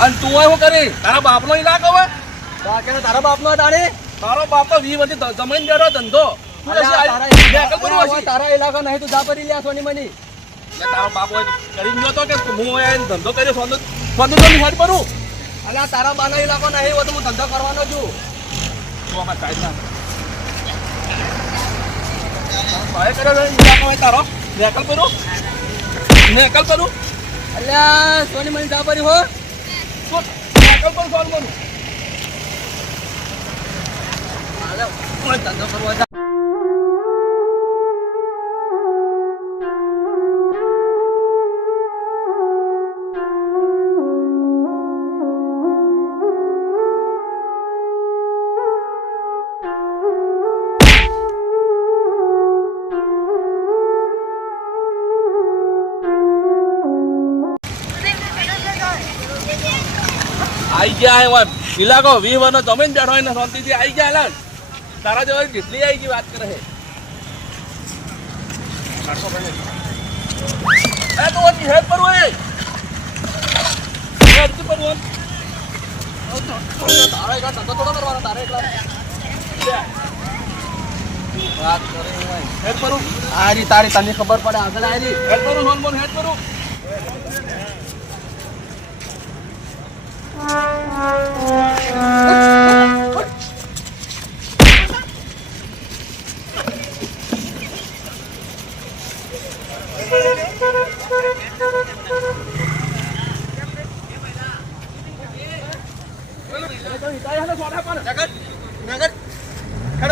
અને તું શું કરી તારા બાપનો ઇલાકો હવે તારા બાપ નો તારે તારો બાપ તો 20 વર્ષથી જમીન બેઠો ધંધો તારા ઇલાકા નહીં તું જા પડી લ્યા સોની મની તારો બાપ હોય કરી ગયો તો કે હું ધંધો કર્યો સોનું તો નિહાળ કરું અને તારા બાના ઇલાકો નહીં હોય તો હું ધંધો કરવાનો છું તું આમાં સાઈડ ના ભાઈ કર્યો ઇલાકો હોય તારો નેકલ કરું અલ્યા સોની મની જા પડી હો નેકલ કરું સોનું મનું ધંધો કરવા જા आई गया है वह इलाको 20 વર્ષનો જમીન બેઠો હોય ને શાંતિથી આવી ગયા એલા તારા જેવા જેટલી આવી ગઈ વાત કરે એ તો ઓછી હેડ પર હોય હેડ પર હોય તારા એકલા ધંધો થોડો કરવાનો તારે એકલા વાત કરે હોય હેડ પર આરી તારી તને ખબર પડે આગળ આરી હેડ પર હોન બોન હેડ કરું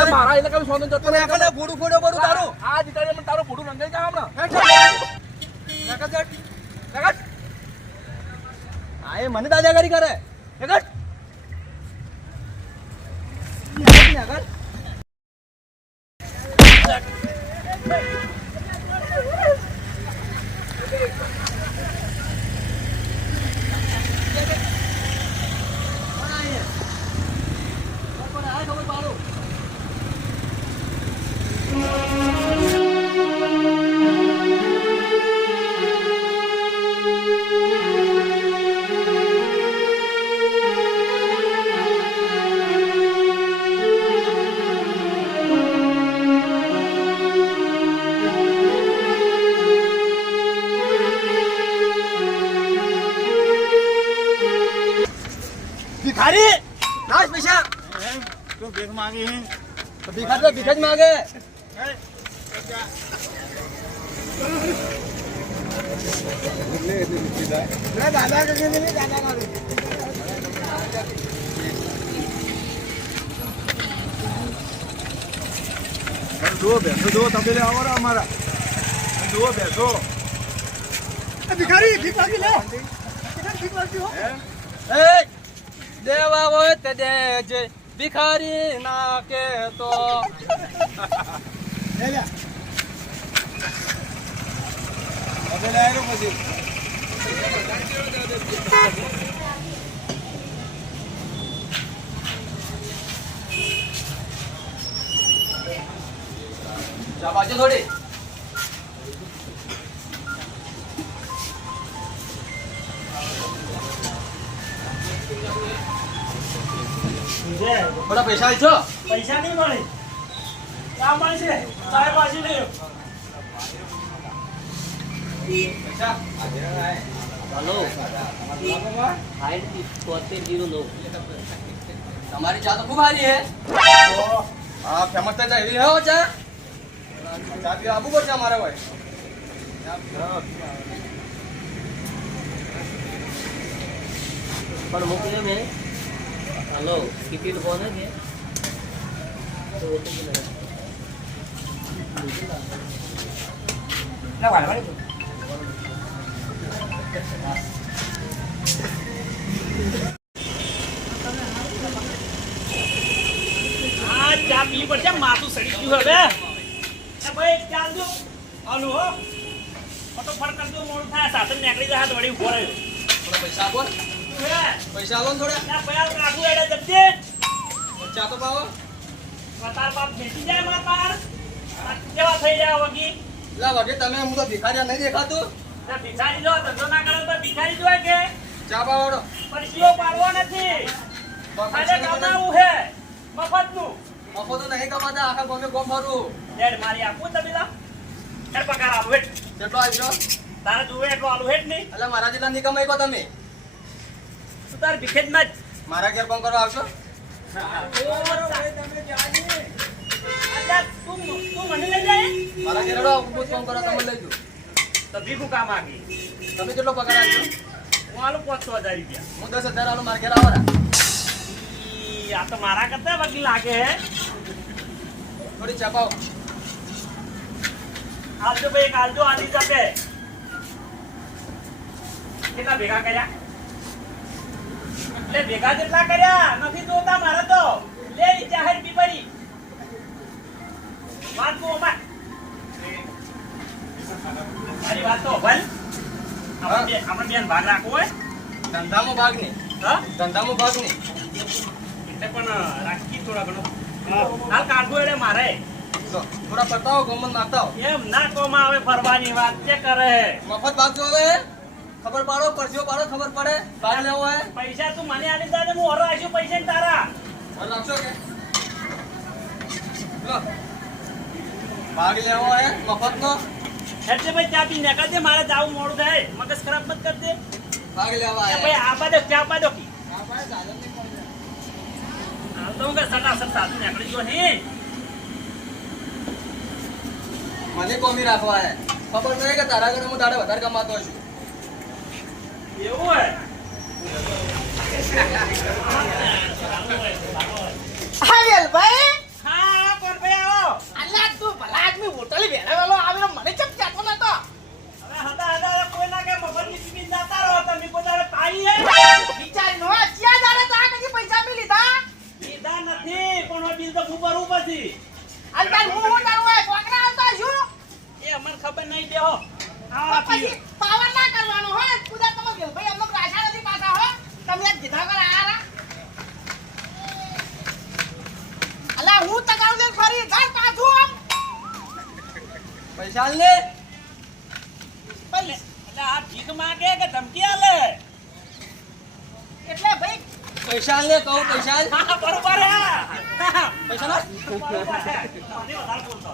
મારા ઇલાકા સોનું જતો ફોડું તારું આ જીતાડે તારું ફોટું રંગાઈ જાય હમણાં હા એ મને દાદાગીરી કરે भिखारी नाच पैसा तो भीख मांगी है तो भिखा ज मांगे दादा दो भैंसो दो तबेले आओ ना हमारा दो भैंसो भिखारी भीख मांगी ले भीख मांगी हो ए देवा હોય તે દેજે ભિખારી ના કે તો ले जा तबेले आए रो પછી જા બાજુ થોડી બડા પૈસા આલજો પૈસા નહીં મળે ક્યાં મળશે સાહેબ પાછી લે પૈસા હાલો તમારી ચા તો ખૂબ સારી હે હા ફેમસ થઈ જાય એવી હે હો ચા ચા પીવા આપવું પડશે અમારે ભાઈ પણ મોકલ્યો મેં હલો ટિકિટ કોને કે ના વાળવાની આ ચા પી પડશે માથું સડી ગયું હવે એ ભાઈ ચાલ દો હાલો હો ફટોફટ કરજો મોડું થાય સાધન નીકળી જાય વળી ઉભો રહ્યો થોડા પૈસા આપો પૈસા આપો ને થોડા ના પયાર કાઢું એડે જબજે ચા તો પાવો તાર બાપ બેસી જાય માર પાર કેવા થઈ જાય વગી લા વગે તમે હું તો ભિખારી નહીં દેખાતું ભિખારી જો ધંધો ના કરો તો ભિખારી જોય કે ચા પાવડો પરસીઓ પાડવો નથી અને કમાવું છે મફતનું મફો તો નહીં કમાતા આખા ગમે ગોમ ભરું ડેડ મારી આપું તમે લા તાર પગાર આલું હેઠ કેટલો આવ્યો તારે જોવે એટલું આલું હેઠ નહીં એટલે મારા જેટલા નહીં કમાઈ કો તમે તું તાર ભીખેજમાં જ મારા ઘેર કોમ કરવા આવશો અચ્છા તું મને લઈ જાય મારા ઘેર હેડો ખૂબ કોમ કરો તમે લઈ જો તો ભીખું કામ આગી તમે કેટલો પગાર આવ્યો હું આલું 500,000 રૂપિયા હું 10,000 આલો મારા ઘેર આવરા ઈ આ તો મારા કરતા વકીલ લાગે હે થોડી ચા પાવ આલજો ભાઈ આલજો આલી જાતે કેટલા ભેગા કર્યા લે ભેગા કેટલા કર્યા નથી જોતા મારે તો લે ઈ જાહેર પીપરી વાત કો ઓમા મારી વાત તો ભલ આપણે બેન ભાગ રાખવો હોય ધંધામાં ભાગ નહીં હા ધંધામાં ભાગ નહીં એટલે પણ રાખી થોડા ઘણો હાલ કાઢવું એટલે મારે તો થોડા પતાવો ગોમન માગતા હો એમ ના કોમાં આવે ફરવાની વાત છે કરે મફત ભાગ જો હવે ખબર પાડો પરસ્યો પાડો ખબર પડે ભાગ લેવો હે પૈસા તું મને આલી દે હું ઓર રાખ્યું પૈસા ને તારા ભાગ રાખશો કે લો ભાગ લેવો હે મફત નો એટલે ભાઈ ચા પી નીકળ દે મારે જાવું મોડું થાય મગજ ખરાબ મત કર દે ભાગ લેવા એ આયા ભાઈ આપા દો ચા આપા દો કી હાલ તો હું કે સટાસટ સાધુ નીકળી ગયો હે મને કોમી રાખવા હે ખબર નહીં કે તારા ઘરે હું દાડે વધારે કમાતો છું એવું હોય હાવેલ ભાઈ હા કોણ ભાઈ આવો અલ્લા તું ભલા આદમી હોટલ વેરાવેલો આવેલો મને ચમ કહેતો નતો હવે હતા કોઈ ના કે મફતની ટિફિન જાતા રહો તમે પોતાને પાઈ હે વિચાર નો ક્યાં જારે તા કદી પૈસા મી લીધા લીધા નથી પણ આ બિલ તો ભૂપરું પછી અલ્લા હું તારો હોય કોકરા આવતા છું એ અમને ખબર નહીં બેહો તો આવા પછી પાવર ના કરવાનો હોય પૂજા તમે વેલ ભાઈ અમને રાશા નથી પાછા હો તમે એક જીધા કર આરા અલ્લા હું તગાઉ દે ફરી ઘર પાછું આમ પૈસા લે એટલે આ ભીખ માંગે કે ધમકી આલે એટલે ભાઈ પૈસા લે કહું પૈસા લે હા બરોબર હે પૈસા લે બરોબર હે મને વધારે બોલતો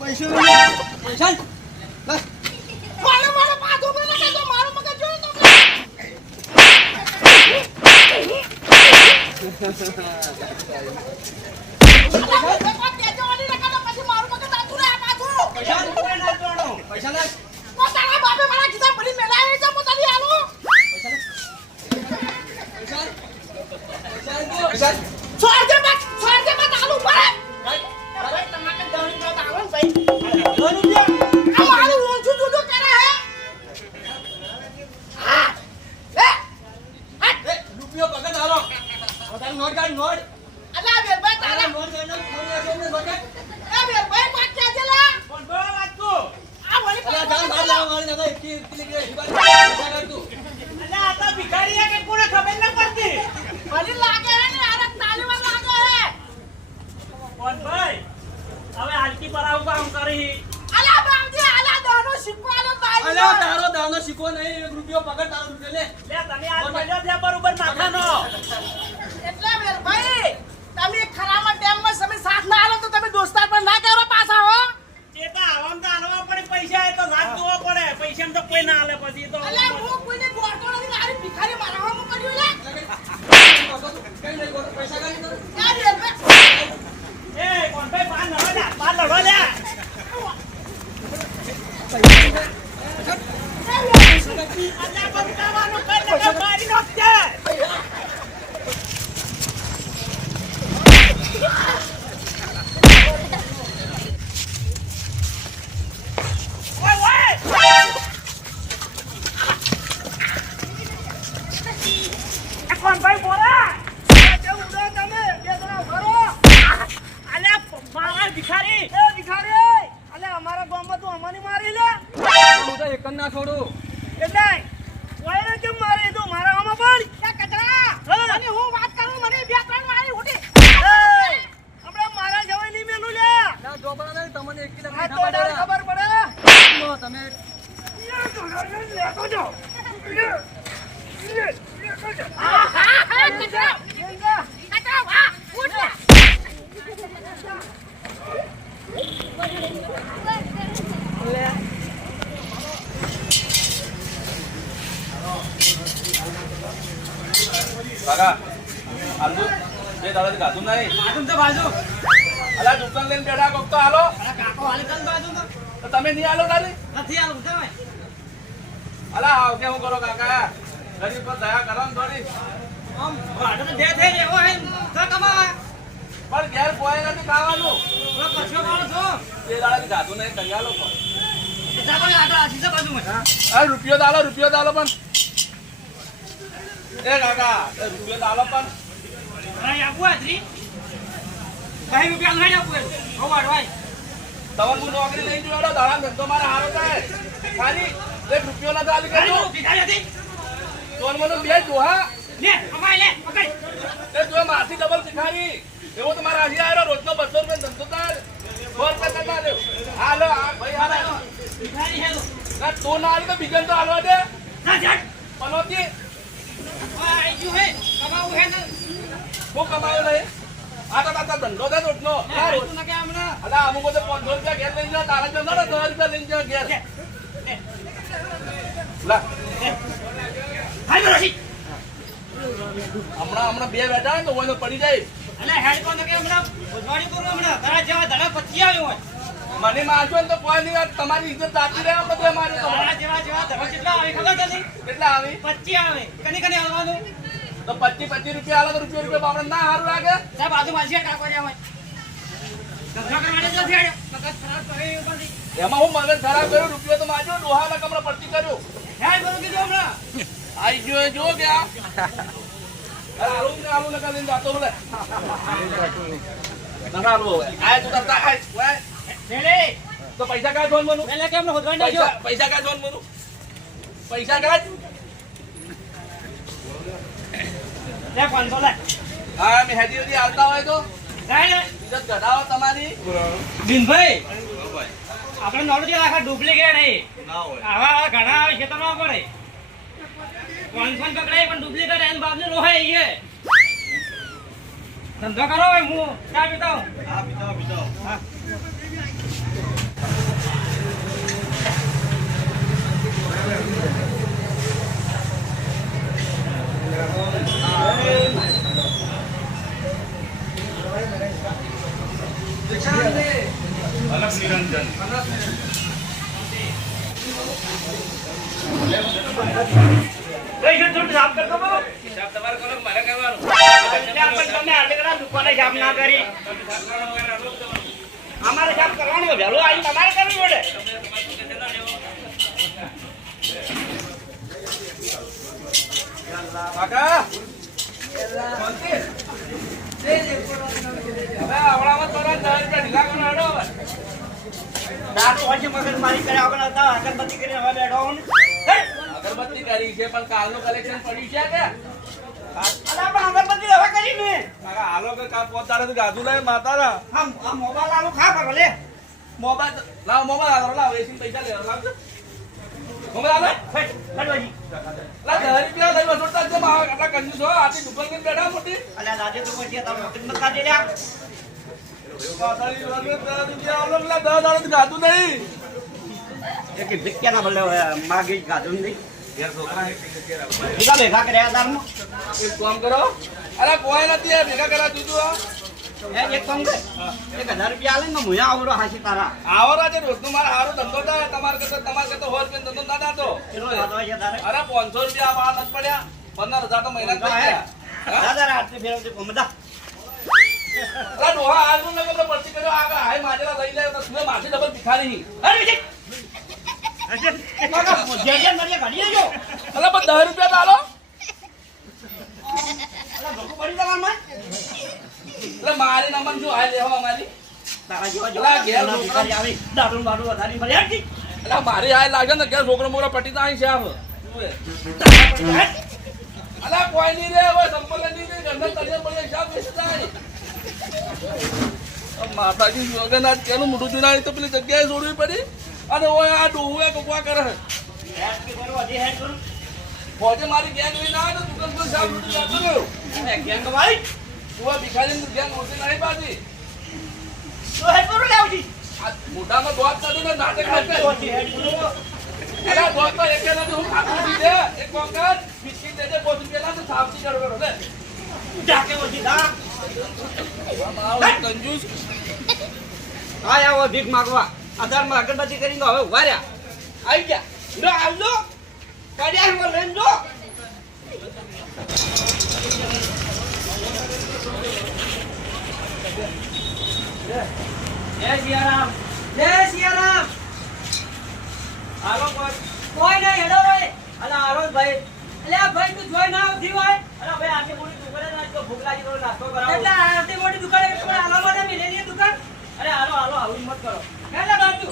પૈસા લે પૈસા લે મારો પાછું મને કહેતો મારો મગજ જોયો તમને પૈસા લે પૈસા રૂપિયો પકડ હાલો વધારે નોટ કાઢ નોટ નોટ કાઢ કોણ બોલ વાત તું અલા જાન બહાર લાવ મારી નગર એટલી હિબાઈ પૈસા કાઢ તું એટલે આ તો ભિખારી હે કે કોને ખબર ન પડતી કોણ ભાઈ હવે આલકી પર આવું કામ કરી અલા તારો દાનો શીખવો નહીં 1 રૂપિયો પકડ તારો રૂપિયો લે લે તમે આજ મળ્યો છે બરોબર માથાનો તમે ખરામાં ડેમમાં તમે સાથ ના આલો તો તમે દોસ્તાર પણ ના કરો પાછા હો એ તો આવામ તો આલવા પડે પૈસા એ તો રાત જોવો પડે પૈસા તો કોઈ ના આલે પછી તો અલ્યા હું કોઈને ગોળતો નથી મારી ભિખારી મારવામાં પડ્યું લે કઈ નહીં પૈસા કાઢ તું યાર યાર એ કોણ ભાઈ પાન લડો લે પાન લડો લે અલ્યા બતાવાનો કઈ નકે મારી નોખતે કાકા આલુ બે દાડાથી ખાધું નહીં. બાજુ તો બાજુ અલા દુકાન લઈને બેઠા કોક તો હાલો. અરે કાકો હાલે તન બાજુ તો તમે નહીં હાલો તારી. નથી હાલ ઉઠે ભાઈ અલા આવ કે હું કરો કાકા ગરીબ પર દયા કરો ને થોડી. આમ વાડો તો દે થઈ રહ્યો હે તો કમા પણ ઘેર કોઈ નથી ખાવાનું. ઓલો પછો વાળો છો બે દાડાથી ખાધું નહીં તૈયાર લોકો. જા પણ આટલા આછી છે બાજુમાં અરે રૂપિયો તો આલો પણ. એ કાકા એ રૂપિયો તો આલો પણ. ભાઈ આપું આજી ભાઈ રૂપિયા લઈ આપું હો વાડવાય તમારે હું નોકરી લઈ જોડો દાડા ધંધો મારે હારો થાય. ખાલી એક રૂપિયો ના ચાલી કરજો. ભિખારી હતી તોન મને બે જોહા લે અમાય લે પકડ એ જો માસી ડબલ શીખાડી એવો તો મારા હજી આવ્યો રોજનો 200 રૂપિયા ધંધો થાય 100 રૂપિયા કરતા લ્યો. હાલો આ ભાઈ હાલો ભિખારી હેલો ના તો ના આવી તો બીજન તો હાલવા દે ના જાટ પનોતી આઈ જો હે કમાવું હે ને હું કમાયો નહીં. આ તો તાતા ધંધો થાય રોજનો. તું ના કે હમણાં અલા અમુક તો 500 રૂપિયા ઘેર લઈને જાઓ તારા ધંધો ને 10 રૂપિયા લઈને જાઓ ઘેર. લા હાઈ રશી હમણાં બે બેઠા ને તો ઓનો પડી જાય. અલે હેડ કોણ કે હમણાં ભોજવાડી પર હમણાં તારા જેવા ધડા પચી આવ્યો હોય મને મારશો ને તો કોઈ નહીં વાત તમારી ઇજ્જત જાતી રહે બધે મારી તો. તારા જેવા ધડા કેટલા આવે ખબર તને કેટલા આવી 25 આવે કની કની આવવાનું તો 25 રૂપિયા આલો તો રૂપિયા આપણે ના સારું લાગે. સાહેબ બાજુ માસી કાકો રહ્યા હોય ધંધો કરવા માટે નથી આવ્યો મગજ ખરાબ કરે ઉપરથી એમાં હું મગજ ખરાબ કર્યો રૂપિયો તો માજો ડોહાના કમરા પડતી કર્યો. હેડ બોલું કીધું હમણાં આઈ ગયો એ જો કે આ આલુ નકા લઈને જાતો બોલે ના આલુ હવે આય તું કરતા આય ઓય લે તો પૈસા કાઢ જોન મનું. પેલા કેમ હોદવાઈ નાખ્યો પૈસા કાઢ જોન મનું. પૈસા કાઢ. લે 500 લે હા મે હેડી હેડી આવતા હોય તો જાય ઇજ્જત ઘટાવો તમારી. દિનભાઈ આપણે નોલેજ આખા ડુપ્લિકેટ હે ના હોય આવા ઘણા આવે છે તો ના પડે ફોન પકડાય પણ ડુપ્લિકેટ એન બાપને રોહાય છે ધંધો કરો ભાઈ હું ચા પીતા હું હા પીતો હા અલગ નિરંજન કઈ છે થોડું સાફ કરતો બો હિસાબ તમારે કરો મારે કરવાનું. પણ તમે આટલે કડા દુકાને સાફ ના કરી અમારે સાફ કરવાનું વહેલું આવી તમારે કરવી પડે કાકા શાંતિ. હવે આવડામાં તો 10 રૂપિયા ઢીલા કરો હેડો હવે. દારૂ હોય છે મગજ મારી કર્યા વગર હતા અગરબત્તી કરીને હવે બેઠો હું અગરબત્તી કરી છે પણ કાલનું કલેક્શન પડ્યું છે કે અલા પણ અગરબત્તી હવે કરી મેં કાકા હાલો કે કાલ પોતારે તો ગાધું લાય માતારા આ મોબાઈલ આલું ખા કરો લે મોબાઈલ લાવ મોબાઈલ આલો લાવ એસી પૈસા લે લાવ મોબાઈલ આલો ફટવાજી લા 10 રૂપિયા થઈ વસોડતા છે માં આટલા કંજૂસ હો આથી દુકાન લઈને બેઠા મોટી અલ્યા દાદે તો પછી તમે કિંમત કાઢી લ્યા પાતાળી વાગે 10 રૂપિયા આલો લા 10 દાડો ગાધું નહીં એક ભિક્યા ના ભલે માગી ગાધું નહીં ઘેર છોકરા ભેગા ભેગા કર્યા દારમાં એક કામ કરો અરે કોઈ નથી આ ભેગા કરા તું એક કામ કર 1000 રૂપિયા આલે ને મુયા આવડો હાસી તારા આવો રાજે રોજનો મારે હારો ધંધો થાય તમારે કરતા 100 રૂપિયા ધંધો ના થતો. કેટલો વાતો છે તારે અરે 500 રૂપિયા આ નથી પડ્યા 15,000 તો મહિના થઈ ગયા. દાદા આટલી ફેરવતી કોમદા અરે ડોહા આજનો ને કપડો પડતી કર્યો આગળ હાય માજેલા લઈ લે તો તું માસી ડબલ ભિખારી અરે વિજય કાકા જેજે નરિયા ગાડી લેજો અલા પણ 10 રૂપિયા તો આલો અલા ધોકો પડી જવા માં એટલે મારી નમન શું હાય લેવા અમારી તારા જેવા જો અલા ઘેર છોકરા ભિખારી આવી દારૂ બારૂ વધારી મળી આટી એટલે મારી હાય લાગે ને કે છોકરો મોકરા પટી તો અહીં છે આમ અલા કોઈ નહીં રે હવે સંપલ નહીં રે ગંદા તળિયે પડે હિસાબ બેસી જાય માતાજી વગર કેનું મોઢું જોડાય તો પેલી જગ્યાએ છોડવી પડી અને ઓય આ ડોહુએ કોકવા કરે હેડ કે કરો અધી હેડ કરો ફોજે મારી ગેંગ લઈને આવે તો દુકાન પર સાફ લૂટી જતો રહ્યો ગેંગ ભાઈ તું ભિખારી ગેંગ ઓછી નહીં પાછી તો હેડ કરો લાવજી આ મોઢામાં દોત કાઢું ને નાટક હેડ કરશે કરો હેડ કરો અલા દોસ્તો એકેલા તો હું ખાતું નથી દે એક વખત બિસ્કિટ દેજે 5 રૂપિયા તો સાવતી કરો લે જાકે ઓછી દા કંજૂસ હા આવો ભીખ માગવા આધારમાં અગરબત્તી કરીને હવે ઉભા રહ્યા આવી ગયા લો આવજો કડિયા લઈને જો જય સિયારામ જય સિયારામ હાલો કોઈ કોઈ નહીં હેડો ભાઈ અલા આરો ભાઈ એટલે આ ભાઈ તું જોઈ ના આવતી હોય અરે ભાઈ આટલી મોટી દુકાને ના તો ભૂખ લાગી તો નાસ્તો કરાવો એટલે આટલી મોટી દુકાન એટલે આલામાં મિલેની દુકાન અરે હાલો હાલો આવું મત કરો એટલે બાજુ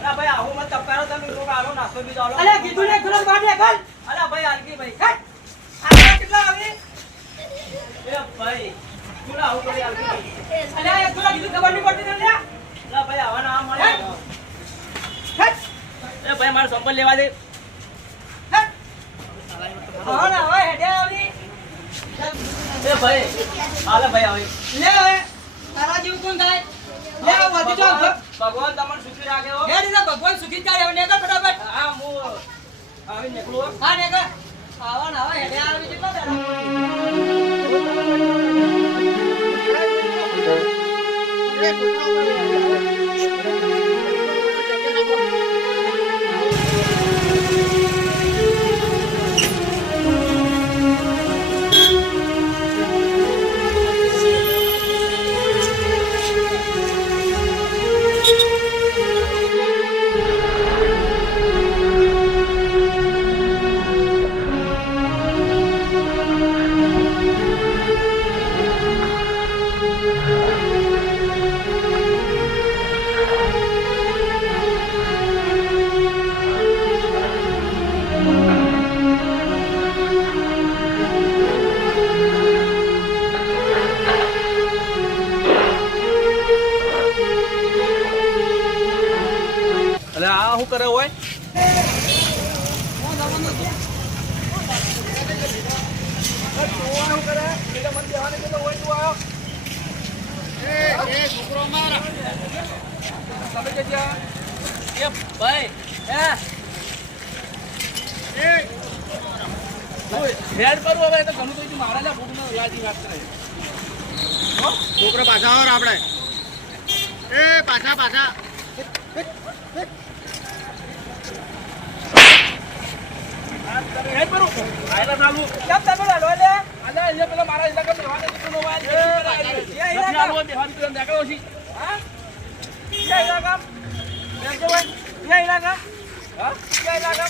અરે ભાઈ આવું મત તપકારો તમે લોકો હાલો નાસ્તો બી ચાલો અલે કીધું ને ખુરલ બાટે કલ અરે ભાઈ આલકી ભાઈ હેટ આ કેટલા આવી એ ભાઈ તું આવું કરી આલકી ભાઈ અલે આ તુલા કીધું ખબર નહીં પડતી ને લ્યા અરે ભાઈ આવા ના મળે હેટ એ ભાઈ મારે સંપલ લેવા દે હેટ હા ના હવે હેડે આવી એ ભાઈ હાલે ભાઈ આવે લે હવે તારા જીવ કોણ થાય લે વધી જાવ ભગવાન તમને સુખી રાખે હો હે દીના ભગવાન સુખી ચાલે હવે નેકર ફટાફટ હા હું આવી નીકળું હા નેકર આવા ના હવે હેડે આવી કેટલા દાડા અલે આ શું કરે હોય ભાઈ હેડ કરું હવે તો ઘણું તો મારા લે ભૂખ ન લાગી વાત કરે છોકરા પાછા આવો આપણે એ પાછા પાછા હેડ કરું આયલા ચાલુ કેમ તમે લડો લે અલે એ પેલા મારા ઇલાકા બેહાને દીકરો વાત એ ઇલાકા બેહાન તો દેખાડો છે હા ये इलाका देखो भाई ये इलाका હા ये इलाका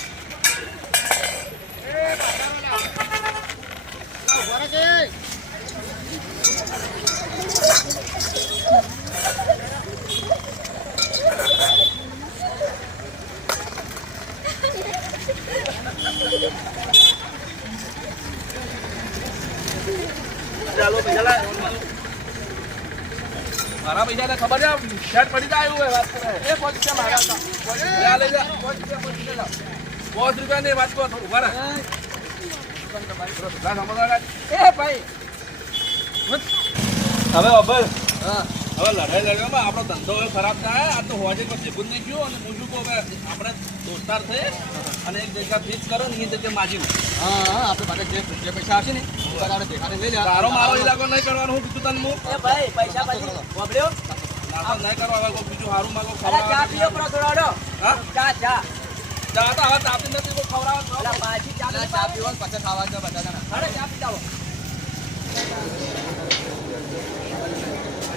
ચાલો પૈસા લા મારા પૈસા ખબર છે શર્ટ પડી જાય એવું વાત કરે એ 5 રૂપિયા મારા હતા લઈ જા 5 રૂપિયા 5 રૂપિયા ની વાત કરો થોડું ભરે ए भाई હવે અબર હવે લડાઈ લડવામાં આપણો ધંધો હવે ખરાબ થાય આ તો હોજે પર ભેગું નહીં ગયો અને હું શું કહું કે આપણે દોસ્તાર થઈ અને એક જગ્યા ફિક્સ કરો ને એ જગ્યાએ માજી હા હા આપણે પાસે જે પૈસા આવશે ને આપણે ભેગા લઈ લે તારો મારો ઇલાકો નહીં કરવાનો હું કીધું તને હું એ ભાઈ પૈસા પછી વાપર્યો નાટક નહીં કરવા હવે કોઈ બીજું સારું માગો અરે ચા પીઓ ખવડાવવા પર થોડો હા ચા ચા ચા તો હવે તાપી નથી કોઈ ખવડાવવા અલા પાછી ચા ચા ચા પીવા ને પછી ખાવા છે બધા જણા અરે ચા પી ચાલો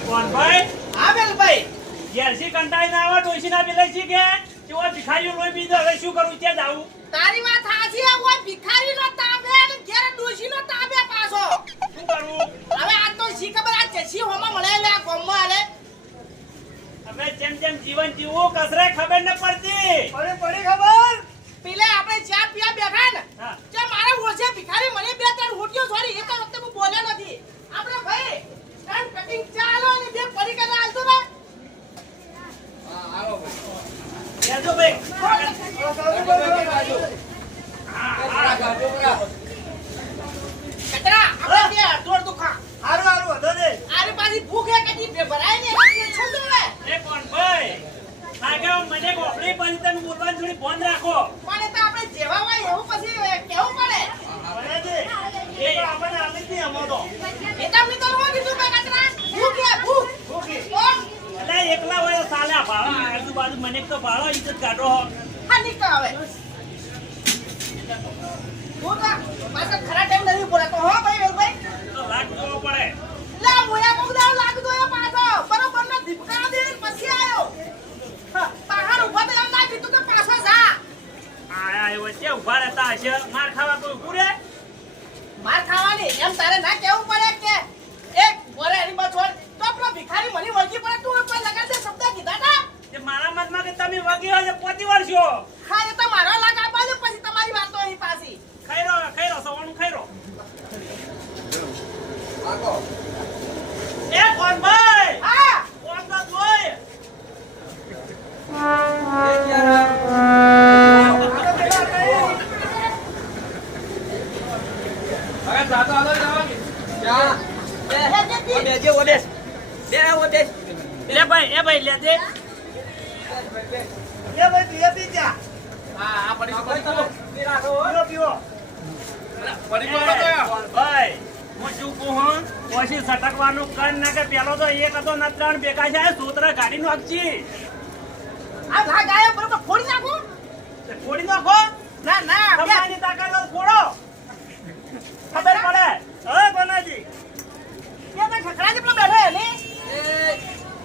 કોણ ભાઈ હા બેલભાઈ જેરસી કંટાઈ ના આવે ડોસી ના પેલે છે કે કેવો ભિખારીઓ લોહી પીધો હવે શું કરું ત્યાં જાવું તારી વાત સાચી છે ઓય ભિખારીનો તાંબે અને ઘેર ડોશીનો તાંબે પાછો શું કરું હવે આ તો શી ખબર આ જસી હોમાં મળે લે આ ગોમમાં હાલે હવે જેમ જેમ જીવન જીવવું કસરે ખબર ન પડતી अरे पड़ी खबर પેલે આપણે ચા પીવા બેઠા ને હા. જે મારા ઓળશે ભિખારી મને બે ત્રણ રોટીઓ છોડી એક વખતે હું બોલ્યો નથી આપણે ભાઈ ત્રણ કટિંગ ચા લો અને બે પડી કરીને આલતો ને લેજો ભાઈ કચરા આપણે બે અડધો અડધો ખા हारो हारो વધો દે આરે પાછી ભૂખ હે કદી બે ભરાય ને એટલે છોડો ને એ કોણ ભાઈ આગળ મને ગોપડી પછી તમે બોલવાની થોડી બંધ તો એ તમને તો હું કીધું બે કચરા ભૂખ કે ભૂખ એટલે એકલા હોય તો ચાલે ભાડો આજુબાજુ મને તો ભાડો ઇજ્જત કાઢો હો હા નીકળ હવે ભૂખ પાછો ખરા ટાઈમ નહીં બોલાતો હો ભાઈ વેલભાઈ તો લાગ જોવો પડે લા મોયા કોગડા લાગતો એ પાછો બરોબર ના દીપકા દે પછી આયો પહાડ ઉભા તો એમ ના કીધું કે પાછો જા આયા વચ્ચે ઉભા રહેતા હશે માર ખાવા કોઈ ઉભું રે માર ખાવાની એમ તારે ના કેવું પડે કે એક બોરે એની માં છોડ તો આપણો ભિખારી મને વળગી પડે તું ઉપર લગા દે શબ્દ કીધા તા એ મારા મતમાં કે તમે વગી હોય પોતી વર્ષો હા એ તો મારો લાગા બાજુ પછી તમારી વાતો અહીં પાછી ખાઈરો સવાનું ખાઈરો એ કોણ ભાઈ હા કોણ તો જોઈ હવે જાતો આલો જવા કે લે ભાઈ એ ભાઈ લે દે આ પડી ગયો પડી ગયો ભાઈ હું શું કહું પછી સટકવાનું કર ના કે પેલો તો એક હતો ને ત્રણ ભેગા જાય સૂત્ર ગાડી નો હકજી આ ભાગ આયો બરોબર ફોડી નાખું ફોડી નાખો ના ના બે તમારી તાકાત ફોડો ખબર પડે હવે કોનાજી બે તો છકડાજી પેલો બેઠો હે ને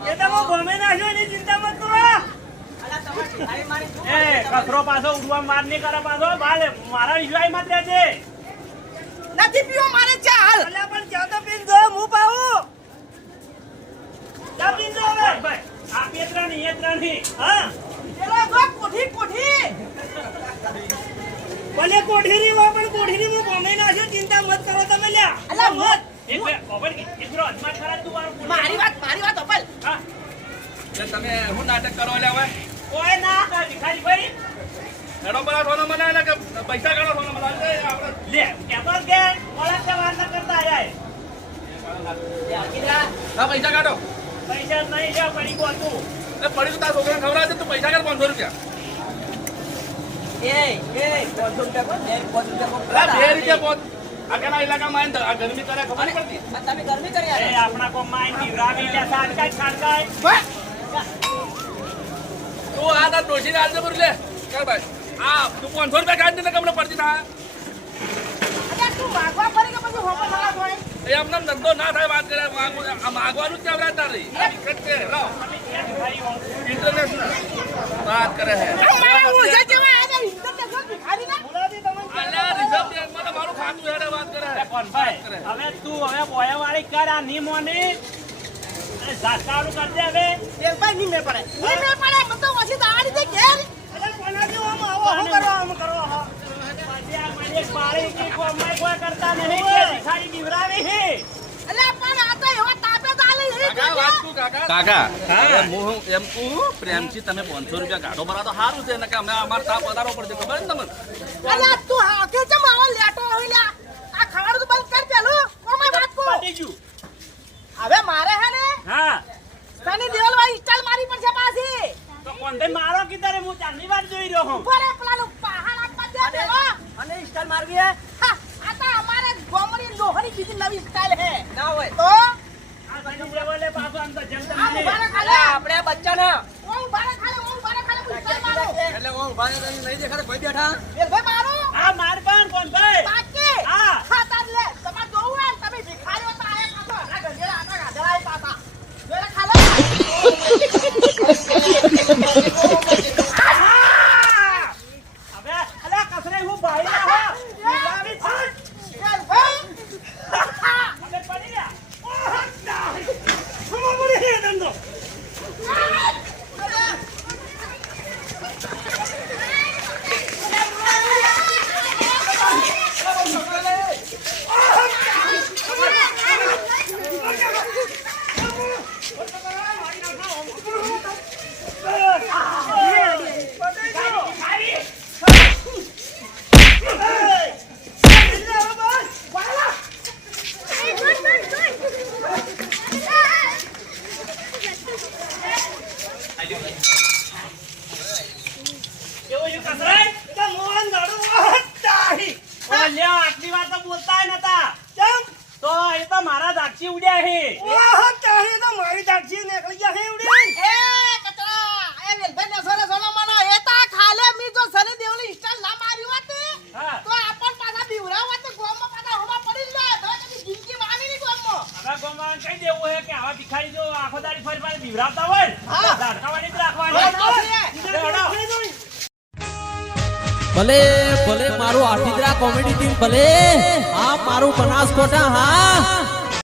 એ તો હું ગમે નાખ્યો એની ચિંતા મત કરો એ કચરો પાછો ઉડવા માર નહીં કરે પાછો ભાલે મારા વિશ્વાસ મત રહેજે નથી પીવો મારે ચાલ અલ્યા પણ ચાલ તો પીન દો હું પાઉં ચાલ પીન દો હવે ભાઈ આ પેત્રા ની એત્રા ની હા પેલો જો કોઠી કોઠી ભલે કોઠીરી હોય પણ કોઠીરી હું ગમે નાખ્યો ચિંતા મત કરો તમે લ્યા અલા મત એક બે ઓપન એક રો અજમાત ખરા તું મારી વાત અપલ હા એટલે તમે શું નાટક કરો લે હવે કોઈ ના કા ભિખારી ભાઈ ઘણો બધા સોનો મને એટલે કે પૈસા ઘણો સોનો મને આપણે લે કેતો કે ઓળખ કે વાત કરતા આયા હા પૈસા કાઢો પૈસા નહીં લે પડી ગયો તું એ પડી તો તારા છોકરાને ખવડાવે છે તું પૈસા કાઢ 500 રૂપિયા અલા, 2 રૂપિયા પોત આગળના ઇલાકામાં આવીને આ ગરમી કરે ખબર નહીં પડતી એ આપણા કો માઈન દીવરાવી લે સાડકાય તું આ તાર ડોશીને આજે બોલ લે ચાલ ભાઈ આ તું 500 રૂપિયા કાઢ દે કમને પડતી થાય અરે તું માગવા પડી કે પછી હોમો થવા હોય એ અમને ધંધો ના થાય વાત કરે માગવાનું જ ત્યાં રહેતા રહી ઇન્ટરનેશનલ વાત કરે છે મારા ઉજા જેવા આ ઇન્ટરનેટ ભિખારી ના અલ્યા રિઝર્વ બેંકમાં તો મારું ખાતું હેડે વાત કરે છે કોણ ભાઈ હવે તું હવે બોયાવાળી કર આ ની મોની અને ઝાકારું કરજે હવે દેલભાઈ ની મે પડે મત તો વસી દાડી દે ઘેર અરે કોનાથી આમ આવો હું કરો હો પછી આ મને પાળી કે કોઈ કોઈ કરતા નહીં કે ભિખારી દીવરાવી હે અલ્યા પણ આ તો એવા તાપે ચાલી હે કાકા હવે હું એમ કહું પ્રેમથી તમે 500 રૂપિયા કાઢો બરા તો સારું છે ને કે અમે અમાર તાપ વધારો પડશે ખબર ને તમને અલ્યા તું હાકે ચમ આવો લેટો હોય લ્યા આ ખાવાનું તો બંધ કર પેલું ઓમે વાત કો પતી ગયું હવે મારે હે ને હા સની દેવલ વાળી સ્ટાઇલ મારી પડશે પાછી તો કોણ તે મારો કીધરે હું ચાંદની વાત જોઈ રહ્યો હું ઉપર પેલાનું પહાડ આપવા દે દેવો અને સ્ટાઇલ મારવી હે હા આ તો અમારે ગોમડી લોહરી બીજી નવી સ્ટાઇલ હે ના હોય તો આ સની દેવલે પાછો આમ તો જેમ તેમ આ નહીં. ઉભાને ખાલે આપણે બચ્ચાના ઓ ઉભાને ખાલે સ્ટાઇલ મારો એટલે હું ભાઈ નહીં દેખાડે ભાઈ બેઠા એ ભાઈ મારો આ માર પણ કોણ ભાઈ બાકી હા. હા તાર લે તમાર જોવું હોય ને તમે ભિખારીઓ તો આયા પાછો આ ગંજેલા આટા ગાધેલા પાછા જોડે ખાલે હવે અલા કસરે હું ભાઈ ના હો દીવરાવી છે એ ભાઈ હવે પડી ગયા ઓહ ના ખબર પડી હે ધંધો તો મારા દાક્ષી ઉડ્યા હે ઓહો તારી તો મારી દાક્ષી નીકળી ગયા હે ઉડી એ કચરા એ વેલભાઈ ને સોરે સોનો મનો એ તા ખાલે મી જો સની દેવની સ્ટાઇલ ના મારી વાત હા. તો આપણ પાછા બીવરાવા તો ગોમમાં પાછા હોવા પડી જાય તો કદી જિંદગી માની ની ગોમમાં હવે ગોમાન કહી દેવું હે કે આવા ભિખારી જો આખો દાડી ફરી ફરી બીવરાવતા હોય હા. તો ઝાટકાવાની જ હા, રાખવાની તો ભલે ભલે મારું આઠીદરા કોમેડી ટીમ ભલે આ મારું બનાસકોટા હા